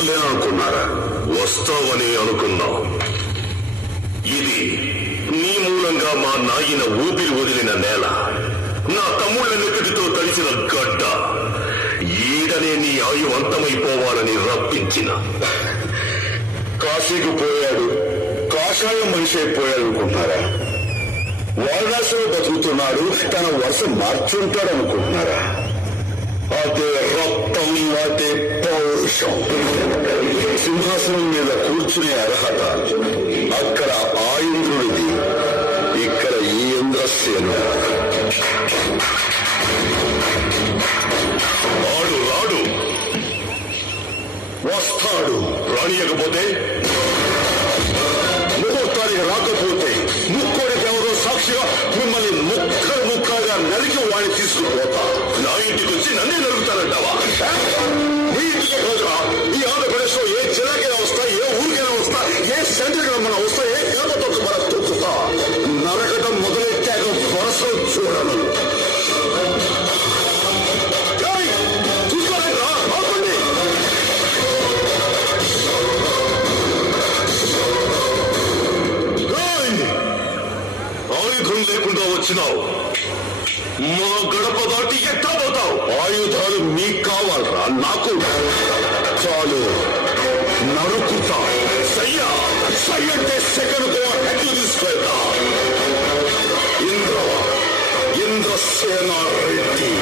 లేననుకున్నారా వస్తావని అనుకున్నాం ఇది నీ మూలంగా మా నాయన ఊపిరి వదిలిన నేల. నా తమ్ముళ్ళ తమ్ముళ్ళెన్నిటితో కలిసిన గడ్డ. ఈడనే నీ ఆయు అంతమైపోవాలని రప్పించిన. కాశీకి పోయాడు. కాషాయం మనిషి అయిపోయాడు అనుకుంటున్నారా వారణాసిలో బతుకుతున్నాడు. తన వరుస మార్చుంటాడు అనుకుంటున్నారా అదే రక్తం అదే పౌరుషం. సింహాసనం మీద కూర్చునే అర్హత అక్కడ ఆ ఇంద్రుడిది. ఇక్కడ ఈ ఇంద్రసేను. ఆడు రాడు. వస్తాడు. రానియకపోతే? ముహూర్తానికి రాకపోతే ముక్కోడికి ఎవరో సాక్షిగా మిమ్మల్ని ముక్కలు ముక్కలుగా నరికి వాడిని తీసుకుపోతా. నా ఇంటికి వచ్చి నన్నే నరుగుతానంటావా ఆయుధం లేకుండా వచ్చినావు. మా గడప దాటి ఎత్తబోతావు ఆయుధాలు మీకు కావాలరా? నాకు చాలు. నరుకుతా. సయ్యా సయ్యంటే సెకండ్ గో హెడ్ తీసుకెళ్తా. ఇంద్ర సేనా రెడ్డి